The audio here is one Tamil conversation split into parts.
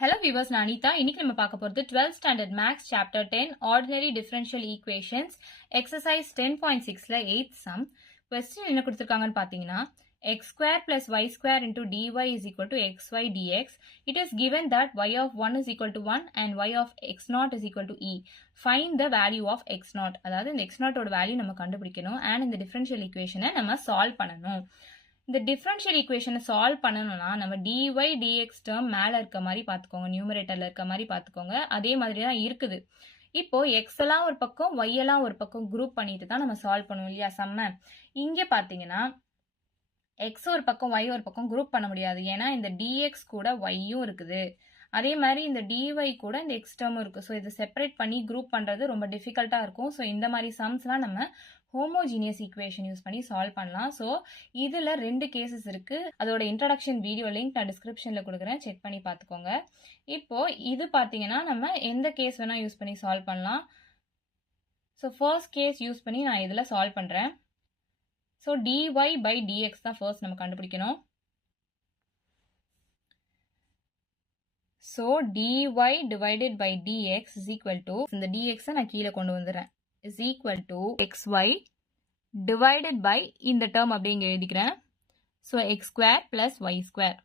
Hello viewers, நான் அனிதா. இன்னைக்கு நம்ம பார்க்க போறது 12th standard maths chapter 10 ordinary differential equations exercise 10.6ல 8th sum. question என்ன கொடுத்திருக்காங்கன்னு பாத்தீங்கன்னா x square plus y square into dy is equal to xy dx. It is given that y of 1 is equal to 1 and y of x naught is equal to e. Find the value of x naught. அதாவது இந்த x naught ஓட வேல்யூ நம்ம கண்டுபிடிக்கணும் and இந்த differential equation நம்ம சால்வ் பண்ணணும். இந்த டிஃபரன்ஷியல் ஈக்குவேஷனை சால்வ் பண்ணணும்னா நம்ம dy dx டேர்ம் மேலே இருக்க மாதிரி பார்த்துக்கோங்க, நியூமரேட்டரில் இருக்க மாதிரி பார்த்துக்கோங்க. அதே மாதிரி தான் இருக்குது. இப்போ எக்ஸ் எல்லாம் ஒரு பக்கம் ஒய் எல்லாம் ஒரு பக்கம் குரூப் பண்ணிட்டு தான் நம்ம சால்வ் பண்ணுவோம் இல்லையா செம்ம. இங்கே பார்த்தீங்கன்னா எக்ஸ் ஒரு பக்கம் ஒய் ஒரு பக்கம் குரூப் பண்ண முடியாது, ஏன்னா இந்த டிஎக்ஸ் கூட ஒய்யும் இருக்குது, அதே மாதிரி இந்த டிஒய் கூட இந்த எக்ஸ் டேர்மும் இருக்கு. ஸோ இதை செப்பரேட் பண்ணி குரூப் பண்ணுறது ரொம்ப டிஃபிகல்ட்டாக இருக்கும். ஸோ இந்த மாதிரி சம்ஸ்லாம் நம்ம ஹோமோஜீனியஸ் ஈக்குவேஷன் யூஸ் பண்ணி சால்வ் பண்ணலாம். ஸோ இதில் 2 கேசஸ் இருக்கு. அதோட இன்ட்ரடக்ஷன் வீடியோ லிங்க் நான் டிஸ்கிரிப்ஷனில் கொடுக்குறேன், செக் பண்ணி பார்த்துக்கோங்க. இப்போ இது பார்த்தீங்கன்னா நம்ம எந்த கேஸ் வேணால் யூஸ் பண்ணி சால்வ் பண்ணலாம். ஸோ ஃபர்ஸ்ட் கேஸ் யூஸ் பண்ணி நான் இதில் சால்வ் பண்ணுறேன். ஸோ டிஒய் பை டிஎக்ஸ் தான் ஃபர்ஸ்ட் நம்ம கண்டுபிடிக்கணும். So dy divided by dx is equal to, இந்த dx நான் கீழே கொண்டு வந்துடுறேன், is equal to xy divided by இந்த term அப்படியே இங்க எழுதிக்கிறேன். So x square plus y square.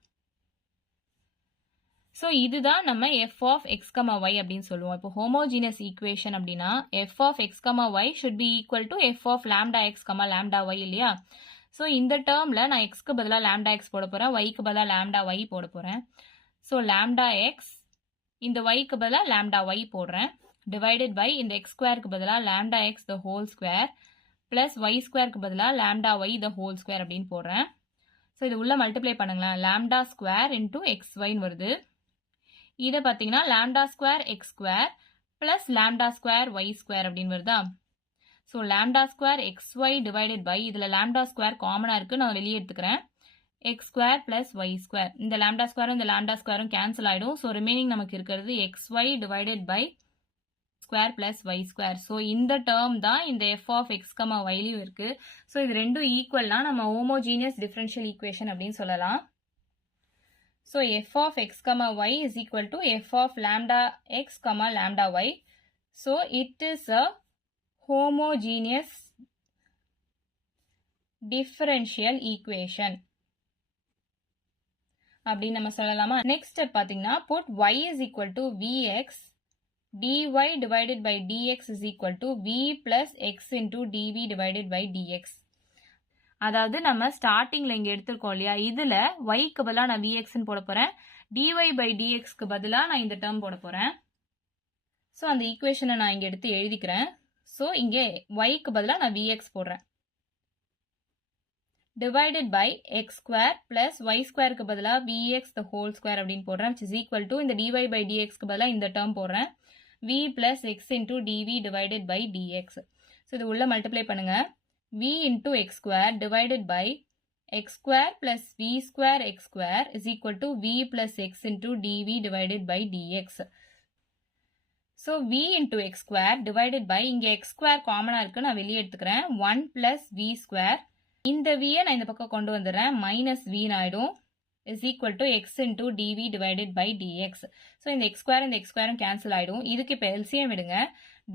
So இதுதான் நம்ம f of x, y அப்படின்னு சொல்லுவோம். இப்போ homogeneous equation அப்படின்னா f of x, y should be equal to f of lambda x, lambda y இல்லையா? So இந்த termல நான் xக்கு பதிலா lambda x போட போறேன், yக்கு பதிலா lambda y போட போறேன். So lambda x இந்த yக்கு பதிலா lambda y போடுறேன், divided by இந்த x squareக்கு பதிலா lambda x the whole square plus y squareக்கு பதிலா lambda y the whole square அப்படின்னு போடுறேன். ஸோ இது உள்ள மல்டிப்ளை பண்ணுங்களேன், lambda square into xy வருது. இதை பார்த்தீங்கன்னா lambda square x square plus lambda square y square அப்படின்னு வருதா. So lambda square xy divided by இதில் lambda square காமனாக இருக்கு, நான் வெளியே எடுத்துக்கிறேன், x square plus y square. இந்த lambda square இந்த lambda square cancel ஆயிடும். So remaining நமக்கு இருக்கிறது xy divided by square plus y square. So இந்த term தான் இந்த f of x, y லியும் இருக்கு. So இது ரெண்டும் ஈக்குவல்னா நம்ம homogeneous differential equation அப்படின்னு சொல்லலாம். So f of x, y is equal to f of lambda x, lambda y. So it is a homogeneous differential equation அப்படின்னு நம்ம சொல்லலாமா. நெக்ஸ்ட் ஸ்டெப் பாத்தீங்கன்னா put y is equal to vx dy divided by dx is equal to v plus x into dv divided by dx. அதாவது நம்ம ஸ்டார்டிங்ல இங்க எடுத்திருக்கோம் இல்லையா, இதுல yக்கு பதிலா நான் vx ன்னு போட போறேன், dy by dxக்கு பதிலா நான் இந்த டேர்ம் போட போறேன். ஸோ அந்த ஈக்குவேஷனை நான் இங்க எடுத்து எழுதிக்கிறேன். ஸோ இங்க yக்கு பதிலா நான் vx போடுறேன், divided by x square plus y square க்கு பதிலா vx the whole square அப்படின்னு போடுறேன், which is equal to இந்த dy by dx க்கு பதிலா இந்த term போடுறேன், v plus x into dv divided by dx. So இது உள்ள மல்டிப்ளை பண்ணுங்க, v into x square divided by x square plus v square x square is equal to v plus x into dv divided by dx. So v into x square divided by இங்க x square காமனா இருக்கு, நான் வெளியே எடுத்துக்கிறேன், 1 plus v square, இந்த v நான் இந்த பக்கம் கொண்டு வந்துடுறேன், மைனஸ் v ஆயிடும், is equal to x into dv divided by dx. So இந்த x square இந்த x square கேன்சல் ஆயிடும். இதுக்கு இப்போ LCM விடுங்க,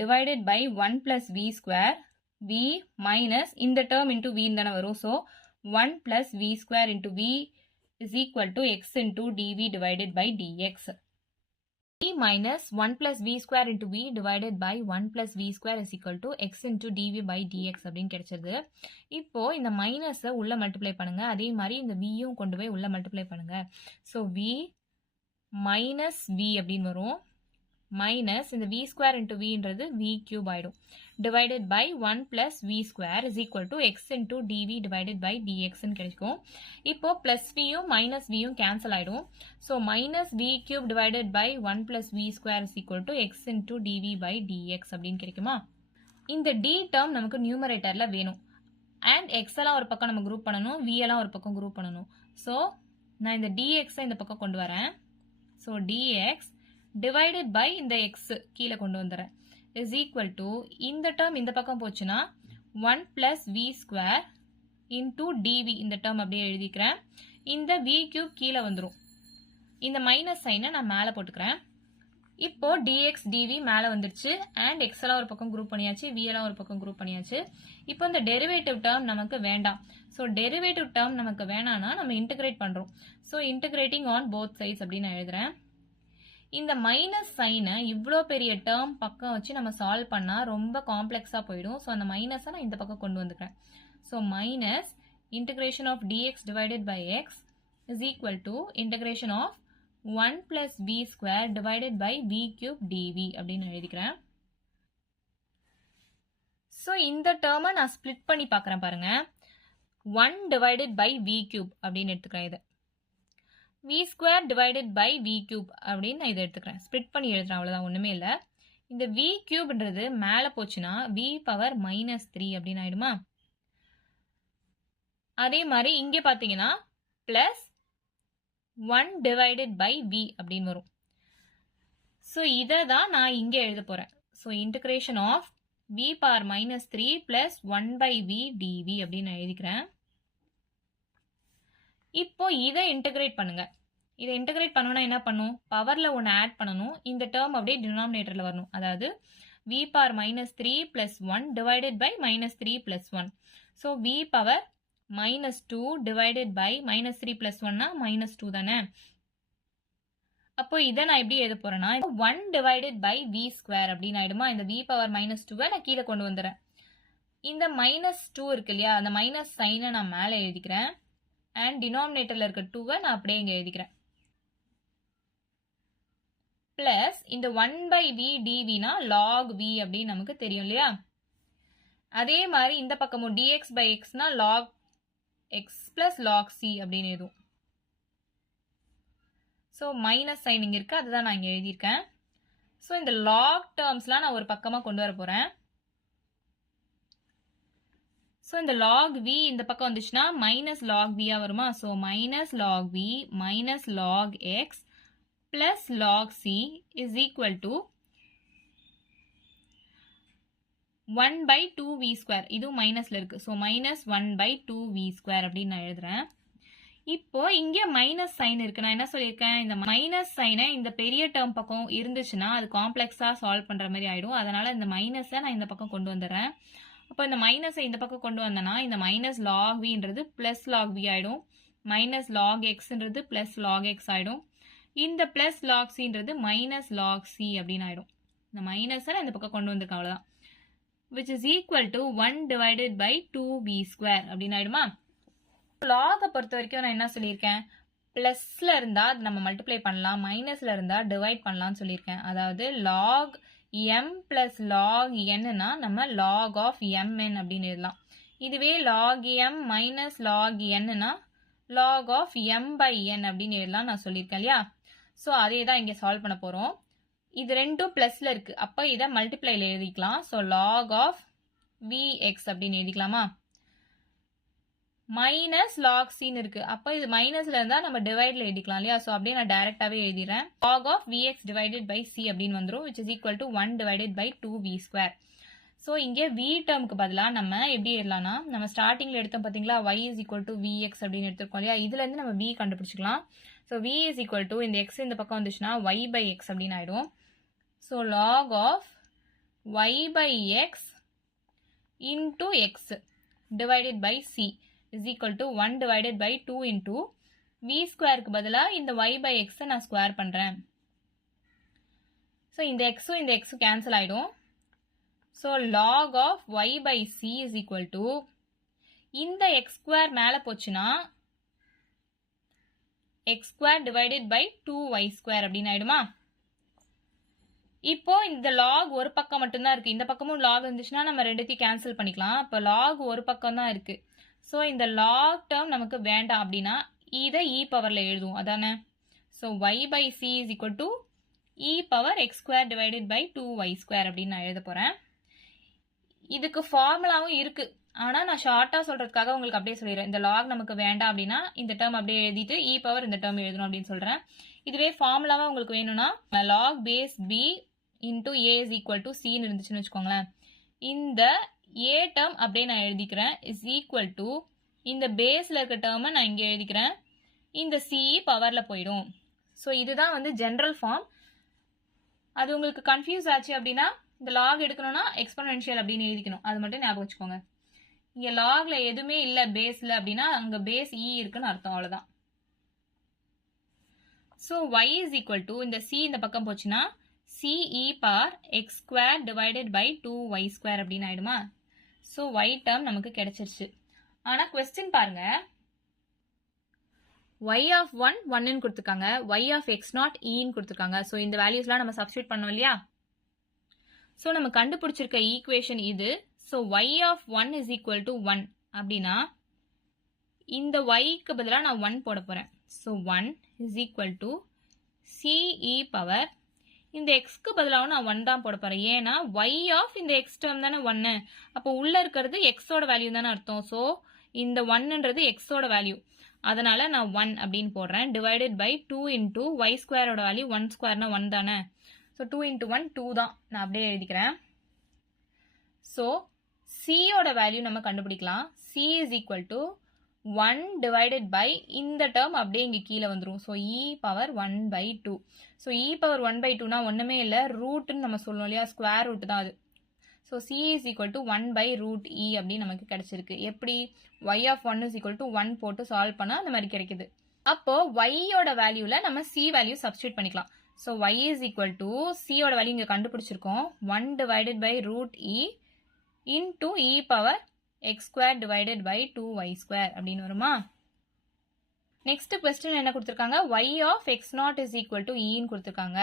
divided by 1 plus v square, v minus இந்த term into v தானே வரும். So 1 plus v square into v is equal to x into dv divided by dx. v minus 1 plus v square into v divided by 1 plus v square is equal to x into dv by dx அப்படின்னு கிடைச்சது. இப்போ இந்த மைனஸை உள்ள மல்டிப்ளை பண்ணுங்க, அதே மாதிரி இந்த vயும் கொண்டு போய் உள்ள மல்டிப்ளை பண்ணுங்க. ஸோ v மைனஸ் v அப்படின்னு வரும், மைனஸ் இந்த v ஸ்கொயர் இன்ட்டு vன்றது v கியூப் ஆயிடும், divided by 1 plus v square is equal to x into dv divided by dx ன்னு கிடைக்கும். இப்போ பிளஸ் vயும் மைனஸ் vயும் கேன்சல் ஆயிடும். So minus v cube divided by 1 plus v square is equal to x into dv by dx அப்படின்னு கிடைக்குமா. இந்த d term நமக்கு நியூமரேட்டர்ல வேணும், அண்ட் x எல்லாம் ஒரு பக்கம் நம்ம குரூப் பண்ணணும், v எல்லாம் ஒரு பக்கம் குரூப் பண்ணணும். ஸோ நான் இந்த dx இந்த பக்கம் கொண்டு வரேன். ஸோ dx divided by இந்த x கீழே கொண்டு வந்துடுறேன், is equal to இந்த term இந்த பக்கம் போச்சுன்னா 1 plus v square into dv இந்த term அப்படியே எழுதிக்கிறேன், இந்த v cube கீழே வந்துரும், இந்த மைனஸ் சைனை நான் மேலே போட்டுக்கிறேன். இப்போ dx dv மேலே வந்துருச்சு அண்ட் x எல்லாம் ஒரு பக்கம் குரூப் பண்ணியாச்சு, v எல்லாம் ஒரு பக்கம் குரூப் பண்ணியாச்சு. இப்போ இந்த டெரிவேட்டிவ் டேர்ம் நமக்கு வேண்டாம். ஸோ டெரிவேட்டிவ் டேர்ம் நமக்கு வேணாம்னா நம்ம இன்டகிரேட் பண்ணுறோம். So integrating on both sides அப்படின்னு நான் எழுதுறேன். இந்த மைனஸ் சைனை இவ்வளோ பெரிய டேர்ம் பக்கம் வச்சு நம்ம சால்வ் பண்ணால் ரொம்ப காம்ப்ளெக்ஸாக போயிடும். ஸோ அந்த மைனஸை நான் இந்த பக்கம் கொண்டு வந்துக்கிறேன். So minus integration of dx divided by x is equal to integration of 1 plus v square divided by v cube dv அப்படின்னு எழுதிக்கிறேன். ஸோ இந்த டேர்மை நான் ஸ்பிளிட் பண்ணி பார்க்குறேன் பாருங்க. 1 divided by v cube அப்படின்னு எடுத்துக்கிறேன். இது v square divided by v cube அப்படின்னு நான் இதை எடுத்துக்கிறேன். ஸ்பிளிட் பண்ணி எழுதுறேன், அவ்வளோதான், ஒன்றுமே இல்லை. இந்த v cubeன்றது மேலே போச்சுன்னா v பவர் -3 அப்படின்னு ஆயிடுமா. அதே மாதிரி இங்கே பார்த்தீங்கன்னா பிளஸ் 1 divided by v அப்படின்னு வரும். ஸோ இதை தான் நான் இங்கே எழுத போகிறேன். So integration of v power -3 plus 1 by v dv அப்படின்னு நான் எழுதிக்கிறேன். இப்போ இதை இன்டகிரேட் பண்ணுங்க. இதை இன்டகிரேட் பண்ணணும்னா என்ன பண்ணும், பவரில் ஒன்று ஆட் பண்ணணும், இந்த டேர்ம் அப்படியே டினாமினேட்டரில் வரணும். அதாவது v power -3 plus 1 divided by -3 plus 1. So v power -2 divided by -3 plus 1 -2 தானே. அப்போ இதை நான் எப்படி எழுத போறேன்னா 1 divided by v square அப்படின்னு ஆயிடுமா. இந்த v பவர் -2 நான் கீழே கொண்டு வந்துடுறேன். இந்த -2 இருக்கு இல்லையா, அந்த மைனஸ் சைனை நான் மேலே எழுதிக்கிறேன் அண்ட் டினாமினேட்டர்ல இருக்க 2 நான் அப்படியே இங்கே எழுதிக்கிறேன். பிளஸ் இந்த 1 by v dvனா log v அப்படின்னு நமக்கு தெரியும் இல்லையா. அதே மாதிரி இந்த பக்கமும் dx by xனா log x plus log c அப்படின்னு எழுதும். ஸோ மைனஸ் சைன் இங்கே இருக்கு, அதுதான் நான் இங்கே எழுதியிருக்கேன். ஸோ இந்த லாக் டேர்ம்ஸ்லாம் நான் ஒரு பக்கமாக கொண்டு வர போகிறேன். ஸோ இந்த லாக் v இந்த பக்கம் வந்துச்சுன்னா மைனஸ் லாக் v வருமா. So minus lock v minus lock x plus log c is equal to 1 by 2v square. இதுவும் மைனஸ்ல இருக்கு. So minus 1 by 2v square அப்படின்னு நான் எழுதுறேன். இப்போ இங்கே மைனஸ் சைன் இருக்கு. நான் என்ன சொல்லியிருக்கேன், இந்த மைனஸ் சைனை இந்த பெரிய டேர்ம் பக்கம் இருந்துச்சுன்னா அது காம்ப்ளெக்ஸா சால்வ் பண்ற மாதிரி ஆயிடும். அதனால இந்த மைனஸை நான் இந்த பக்கம் கொண்டு வந்துடுறேன். அப்போ இந்த மைனஸை இந்த பக்கம் கொண்டு வந்தேன்னா இந்த மைனஸ் லாக் வின்றது பிளஸ் லாக் வி ஆயிடும். மைனஸ் லாக் எக்ஸ்ன்றது பிளஸ் லாக் எக்ஸ் ஆயிடும். இந்த பிளஸ் லாக் சின்றது மைனஸ் லாக் சி அப்படின்னு ஆயிடும். இந்த மைனஸை நான் இந்த பக்கம் கொண்டு வந்திருக்கேன், அவ்வளோதான். which is equal to 1 divided by 2v square அப்படின்னு ஆயிடுமா. லாகை பொறுத்த வரைக்கும் நான் என்ன சொல்லியிருக்கேன், பிளஸ்ல இருந்தா நம்ம மல்டிப்ளை பண்ணலாம், மைனஸ்ல இருந்தா டிவைட் பண்ணலாம்னு சொல்லியிருக்கேன். அதாவது log m பிளஸ் log nனா நம்ம log of mn அப்படின்னு எழுதலாம். இதுவே log m minus log nனா log of m by n அப்படின்னு எழுதலாம் நான் சொல்லியிருக்கேன் இல்லையா. ஸோ அதே தான் இங்கே சால்வ் பண்ண போறோம். இது ரெண்டும் பிளஸ்ல இருக்கு, அப்போ இதை மல்டிப்ளைல எழுதிக்கலாம். ஸோ log of vx அப்படின்னு எழுதிக்கலாமா. மைனஸ் லாக் சின்னு இருக்கு, அப்போ இது மைனஸ்ல இருந்தா நம்ம டிவைட்ல எழுதிக்கலாம் இல்லையா. ஸோ அப்படியே நான் டைரக்டாவே எழுதிடுறேன். log of vx divided by c அப்படின்னு வந்துடும், which is equal to 1 divided by 2v square. So இங்கே v டேர்முக்கு பதிலாக நம்ம எப்படி எழுதலாம்னா, நம்ம ஸ்டார்டிங்ல எடுத்தோம் பார்த்தீங்களா, y is equal to vx அப்படின்னு எடுத்துருக்கோம் இல்லையா. இதுல இருந்து நம்ம v கண்டுபிடிச்சிக்கலாம். So v is equal to இந்த x இந்த பக்கம் வந்துச்சுன்னா y by x அப்படின்னு ஆயிடும். So log of y by x into x divided by c is equal to 1 divided by 2 into v ஸ்கொயருக்கு பதிலாக இந்த y by x நான் ஸ்கொயர் பண்றேன். ஸோ இந்த xும் இந்த xும் கேன்சல் ஆயிடும். So log of y by c is equal to இந்த x ஸ்கொயர் மேலே போச்சுன்னா x square divided by 2y square அப்படின்னு ஆயிடுமா. இப்போ இந்த log ஒரு பக்கம் மட்டும்தான் இருக்கு, இந்த பக்கமும் log இருந்துச்சுன்னா நம்ம ரெண்டுத்தையும் கேன்சல் பண்ணிக்கலாம். இப்போ log ஒரு பக்கம் தான் இருக்கு. ஸோ இந்த log டேர்ம் நமக்கு வேண்டாம் அப்படின்னா இதை e பவர்ல எழுதுவோம் அதானே. So y by c is equal to e power x square divided by 2y square அப்படின்னு நான் எழுத போறேன். இதுக்கு ஃபார்முலாவும் இருக்கு, ஆனா நான் ஷார்ட்டா சொல்றதுக்காக உங்களுக்கு அப்படியே சொல்லிடுறேன். இந்த log நமக்கு வேண்டாம் அப்படின்னா இந்த டேர்ம் அப்படியே எழுதிட்டு e பவர் இந்த டேர்ம் எழுதணும் அப்படின்னு சொல்றேன். இதுவே ஃபார்முலாவா உங்களுக்கு வேணும்னா log base b into a is equal to c இருந்துச்சுன்னு வச்சுக்கோங்களேன். இந்த a டேர்ம் அப்படியே நான் எழுதிக்கிறேன் is equal to இந்த பேஸ்ல இருக்க டேர்மை நான் இங்க எழுதிக்கிறேன். இந்த c பவர்ல போயிடும். ஸோ இதுதான் வந்து ஜென்ரல் ஃபார்ம். அது உங்களுக்கு கன்ஃபியூஸ் ஆச்சு அப்படின்னா இந்த லாக் எடுக்கணும்னா எக்ஸ்போனென்ஷியல் அப்படின்னு எழுதிக்கணும். அது மட்டும் ஞாபகம் வச்சுக்கோங்க. இங்கே லாக்ல எதுவுமே இல்லை பேஸில் அப்படின்னா அங்கே பேஸ் இ இருக்குன்னு அர்த்தம், அவ்வளோதான். So y is equal to இந்த c இந்த பக்கம் போச்சுன்னா ce power x square divided by 2y² அப்படின்னு ஆயிடுமா. ஸோ y டேர்ம் நமக்கு கிடைச்சிருச்சு. ஆனால் கொஸ்டின் பாருங்க, y ஆஃப் 1 1ன்னு கொடுத்துருக்காங்க, y ஆஃப் x0 ன்னு கொடுத்துருக்காங்க. ஸோ இந்த வேல்யூஸ்லாம் நம்ம சப்ஸ்டியூட் பண்ணோம் இல்லையா. ஸோ நம்ம கண்டுபிடிச்சிருக்க ஈக்குவேஷன் இது. So y of 1 is equal to 1 அப்படின்னா இந்த yக்கு பதிலாக நான் 1 போட போகிறேன். So 1 is equal to ce power இந்த எக்ஸ்க்கு பதிலாக நான் 1 தான் போட போகிறேன். ஏன்னா y ஆஃப் இந்த எக்ஸ் டேர்ம் தானே 1, அப்போ உள்ளே இருக்கிறது எக்ஸோட வேல்யூ தானே அர்த்தம். ஸோ இந்த 1ன்றது எக்ஸோட வேல்யூ, அதனால நான் 1 அப்படின்னு போடுறேன். டிவைடட் பை 2 இன்டூ ஒய் ஸ்கொயரோட வேல்யூ 1 ஸ்கொயர்னா 1 தானே. ஸோ 2 இன்டூ 1 2 தான், நான் அப்படியே எழுதிக்கிறேன். ஸோ சியோட வேல்யூ நம்ம கண்டுபிடிக்கலாம். C is equal to 1 divided by இந்த டேர்ம் அப்படியே இங்கே கீழே வந்துடும். So e power 1 by 2. So e power 1 by 2னா ஒன்றுமே இல்லை, ரூட்டுன்னு நம்ம சொல்லணும் இல்லையா, ஸ்கொயர் ரூட் தான் அது. So c is equal to 1 by root e அப்படின்னு நமக்கு கிடைச்சிருக்கு. எப்படி y of 1 is equal to 1 போட்டு சால்வ் பண்ணால் அந்த மாதிரி கிடைக்குது. அப்போ yயோட வேல்யூவில் நம்ம c வேல்யூ சப்ஸ்டியூட் பண்ணிக்கலாம். So y is equal to சியோட வேல்யூ இங்கே கண்டுபிடிச்சிருக்கோம், 1 divided by root e into e power x square divided by 2y² அப்படின்னு வருமா. நெக்ஸ்ட் கொஸ்டின் என்ன கொடுத்துருக்காங்க, y of x0 is equal to ன்னு கொடுத்துருக்காங்க.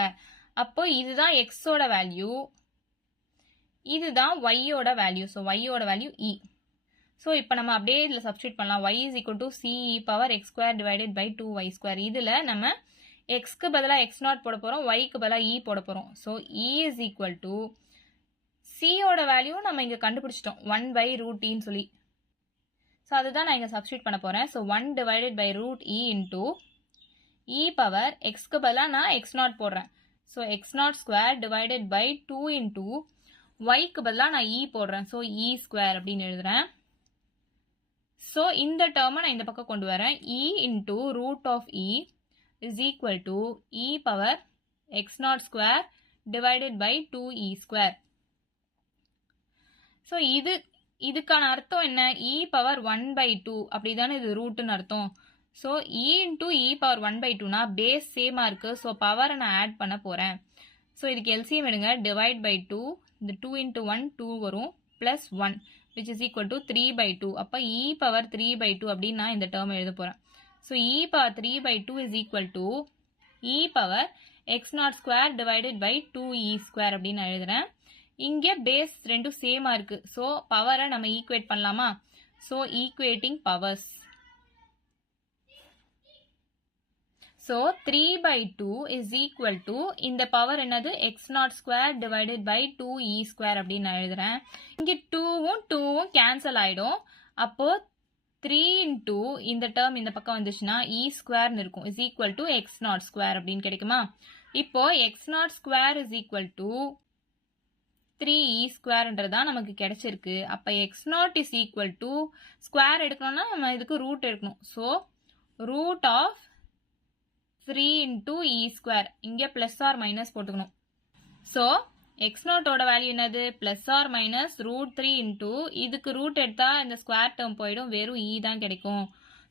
அப்போ இதுதான் எக்ஸோட வேல்யூ, இதுதான் yயோட வேல்யூ. ஸோ yயோட வேல்யூ e. ஸோ இப்போ நம்ம அப்படியே இதில் சப்ஸ்டியூட் பண்ணலாம். y is equal to ce power x square divided by 2y². இதில் நம்ம எக்ஸ்க்கு பதிலாக x0 போட போகிறோம், yக்கு பதிலாக e போட போகிறோம். So e is equal to சியோட வேல்யூ நம்ம இங்கே கண்டுபிடிச்சிட்டோம் 1 பை ரூட் ன்னு சொல்லி. ஸோ அதுதான் நான் இங்கே சப்ஸ்டியூட் பண்ண போகிறேன். So 1 divided by root e into e power எக்ஸ்க்கு பதிலாக நான் x0 போடுறேன். So x0 square divided by 2 into yக்கு பதிலாக நான் e போடுறேன். ஸோ இ ஸ்கொயர் அப்படின்னு எழுதுறேன். ஸோ இந்த டேர்மை நான் இந்த பக்கம் கொண்டு வரேன். e into root of e is equal to e power x0 square divided by 2e square. So இதுக்கான அர்த்தம் என்ன, இ பவர் 1 பை 2 அப்படிதானே இது ரூட்டுன்னு அர்த்தம். So e into e power 1 by 2னா பேஸ் சேமாக இருக்குது. ஸோ பவரை நான் ஆட் பண்ண போகிறேன். ஸோ இதுக்கு எல்சிஎம் எடுங்க, டிவைட் பை 2, இந்த 2 இன்டூ 1 2 வரும், plus 1 which is equal to 3 by 2. அப்போ இ பவர் 3 பை 2 அப்படின்னு நான் இந்த டேர்ம் எழுத போகிறேன். So e power 3 by 2 is equal to e power x0 square divided by 2e square அப்படின்னு நான் எழுதுறேன். இங்கே பேஸ் ரெண்டும் சேமாக இருக்குது. ஸோ பவரை நம்ம ஈக்குவேட் பண்ணலாமா. So equating powers. So 3 by 2 is equal to இந்த பவர் என்னது x0 square divided by 2e square அப்படின்னு நான் எழுதுறேன். இங்கே 2வும் கேன்சல் ஆகிடும். அப்போ 3 into இந்த டேர்ம் இந்த பக்கம் வந்துச்சுன்னா e ஸ்கொயர்னு இருக்கும், is equal to x0 square அப்படின்னு கிடைக்குமா. இப்போ x0 square is equal to 3e ஸ்கொயர்ன்றதான் நமக்கு கிடைச்சிருக்கு. அப்போ x0 is equal to square எடுக்கணும்னா நம்ம இதுக்கு ரூட் எடுக்கணும். So root of 3 into e square, இங்கே பிளஸ் ஆர் மைனஸ் போட்டுக்கணும். ஸோ x0 ஓட வேல்யூ என்னது, plus or minus root 3 into இதுக்கு ரூட் எடுத்தா இந்த ஸ்கொயர் டேர்ம் போயிடும், வெறும் e தான் கிடைக்கும்.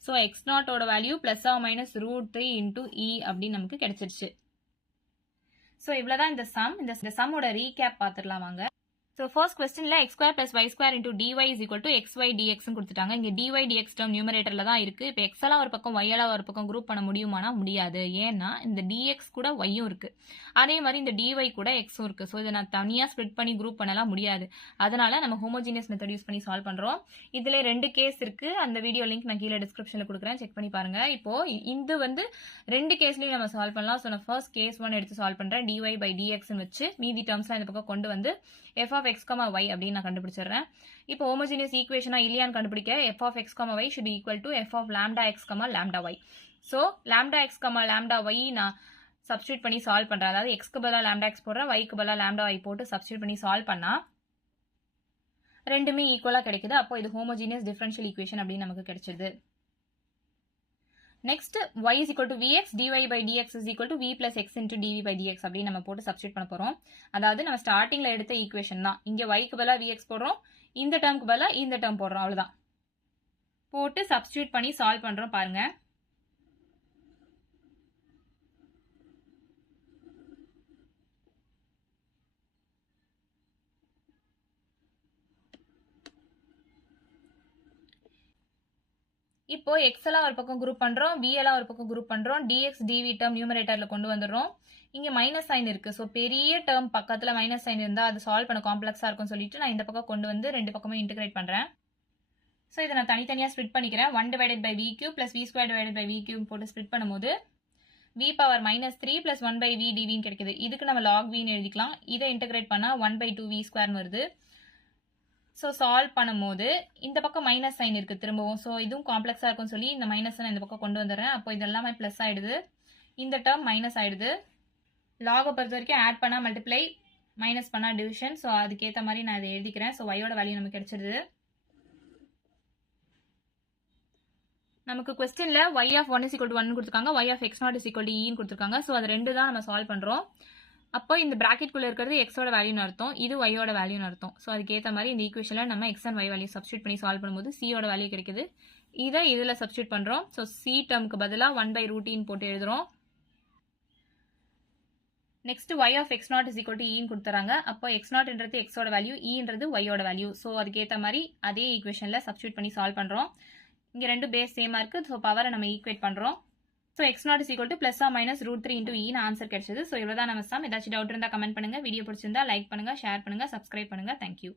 ஸோ x0 ஓட value plus or minus root 3 into e அப்படின்னு நமக்கு கிடைச்சிருச்சு. ஸோ இவ்வளோதான் இந்த சம். இந்த சம்மோட ரீகேப் பார்த்துடலாம் வாங்க. ஸோ ஃபர்ஸ்ட் கொஸ்டின்ல x square plus y square into dy is equal to xy dx கொடுத்துட்டாங்க. இங்கே dy dx டேர்ம் நியூமரேட்டர்ல தான் இருக்கு. இப்போ x எல்லாம் ஒரு பக்கம் y எல்லாம் ஒரு பக்கம் குரூப் பண்ண முடியுமானா முடியாது. ஏன்னா இந்த dx கூட yயும் இருக்கு, அதே மாதிரி இந்த dy கூட xம் இருக்கு. ஸோ இதை நான் தனியாக ஸ்ப்ளிட் பண்ணி குரூப் பண்ணலாம் முடியாது. அதனால நம்ம ஹோமோஜினியஸ் மெத்தட் யூஸ் பண்ணி சால்வ் பண்றோம். இதுல 2 கேஸ் இருக்கு, அந்த வீடியோ லிங்க் நான் கீழே டிஸ்கிரிப்ஷன்ல கொடுக்குறேன், செக் பண்ணி பாருங்க. இப்போ இது வந்து 2 கேஸ்லயும் நம்ம சால்வ் பண்ணலாம். ஸோ நான் ஃபர்ஸ்ட் கேஸ் 1 எடுத்து சால்வ் பண்றேன். dy பை dx வச்சு மீதி டேர்ம்ஸ்லாம் இந்த பக்கம் கொண்டு வந்து f of x, y அப்படின்னு நான் கண்டுபிடிச்சிடுறேன். இப்போ ஹோமோஜினியஸ் ஈக்குவேஷனா இல்லையான்னு கண்டுபிடிக்க f of x, y should equal to f of lambda x, lambda y. So lambda x, lambda y நான் சப்ஸ்டியூட் பண்ணி சால்வ் பண்றேன். அதாவது x க்கு பதிலாக lambda x போடுறேன், y க்கு பதிலாக lambda y போட்டு சப்ஸ்டியூட் பண்ணி சால்வ் பண்ணா ரெண்டுமே ஈக்குவலா கிடைக்குது. அப்போ இது ஹோமோஜினியஸ் டிஃபரன்ஷியல் ஈக்குவேஷன் அப்படின்னு நமக்கு கிடைச்சது. Next y is equal to vx, dy by dx is equal to v plus x into dv by dx அப்படின்னு நம்ம போட்டு சப்ஸ்டியூட் பண்ண போறோம். அதாவது நம்ம ஸ்டார்டிங்ல எடுத்த ஈக்குவேஷன் தான். இங்க yக்கு பதிலா vx போடுறோம், இந்த டேர்முக்கு பதிலா இந்த டேர்ம் போடுறோம், அவ்வளவுதான். போட்டு சப்ஸ்டியூட் பண்ணி சால்வ் பண்றோம் பாருங்க. இப்போ x எல்லாம் ஒரு பக்கம் குரூப் பண்றோம், v எல்லாம் ஒரு பக்கம் குரூப் பண்றோம், dx dv டேர்ம் நியூமரேட்டர்ல கொண்டு வந்துடுறோம். இங்க மைனஸ் சைன் இருக்கு, ஸோ பெரிய டேர்ம் பக்கத்துல மைனஸ் சைன் இருந்தா அது சால்வ் பண்ண காம்ப்ளெக்ஸா இருக்கும் சொல்லிட்டு நான் இந்த பக்கம் கொண்டு வந்து ரெண்டு பக்கமும் இன்டிகிரேட் பண்றேன். ஸோ இதை நான் தனித்தனியா ஸ்ப்ளிட் பண்ணிக்கிறேன். 1 divided by v cube plus v square divided by v cube போட்டு ஸ்ப்ளிட் பண்ணும்போது v power -3 plus 1 by v dvன்னு கிடைக்குது. இதுக்கு நம்ம log v ன்னு எழுதிக்கலாம். இதை இன்டிகிரேட் பண்ணா 1 பை 2 v ஸ்கொயர்னு வருது. ஸோ சால்வ் பண்ணும்போது இந்த பக்கம் மைனஸ் சைன் இருக்கு திரும்பவும். ஸோ இதுவும் காம்ப்ளெக்ஸா இருக்கும்னு சொல்லி இந்த மைனஸ் இந்த பக்கம் கொண்டு வந்துடுறேன். அப்போ இதெல்லாமே பிளஸ் ஆயிடுது, இந்த டேர்ம் மைனஸ் ஆயிடுது. லாகை பொறுத்த வரைக்கும் ஆட் பண்ணா மல்டிப்ளை, மைனஸ் பண்ணா டிவிஷன். ஸோ அதுக்கேற்ற மாதிரி நான் இதை எழுதிக்கிறேன். ஸோ y-யோட வேல்யூ நமக்கு கிடைச்சிருது. நமக்கு கொஸ்டின்ல y of 1 is equal to 1 கொடுத்துருக்காங்க, y of x naught is equal to e கொடுத்துருக்காங்க. ஸோ அது ரெண்டு தான் நம்ம சால்வ் பண்றோம். அப்போ இந்த பிராக்கெட் குள்ள இருக்கிறது x-ஓட வேல்யூன்னு அர்த்தம், இது y-யோட வேல்யூன்னு அர்த்தம். ஸோ அதுக்கேற்ற மாதிரி இந்த ஈக்குவேஷன்ல நம்ம x and y value substitute பண்ணி சால்வ் பண்ணும்போது c-யோட வேல்யூ கிடைக்குது. இதை இதுல சப்ஸ்டியூட் பண்றோம். ஸோ c டேர்முக்கு பதிலா 1 by root e போட்டு எழுதுறோம். Next y of x naught is equal to e கொடுத்துறாங்க. அப்போ x நாட்ன்றது x-ஓட வேல்யூ, e-ன்றது y-யோட வேல்யூ. ஸோ அதுக்கேற்ற மாதிரி அதே ஈக்குவேஷன்ல சப்ஸ்டியூட் பண்ணி சால்வ் பண்றோம். இங்க ரெண்டு பேஸ் சேமா இருக்கு, ஸோ பவரை நம்ம ஈக்குவேட் பண்றோம். So x not is equal to plus or minus √3 into e answer கிடைச்சது. ஸோ இவ்வளவுதான் நம்ம சம். ஏதாச்சும் டவுட் இருந்தா கமெண்ட் பண்ணுங்க. வீடியோ பிடிச்சிருந்தா லைக் பண்ணுங்க, ஷேர் பண்ணுங்க, சப்ஸ்கிரைப் பண்ணுங்க. தேங்க்யூ.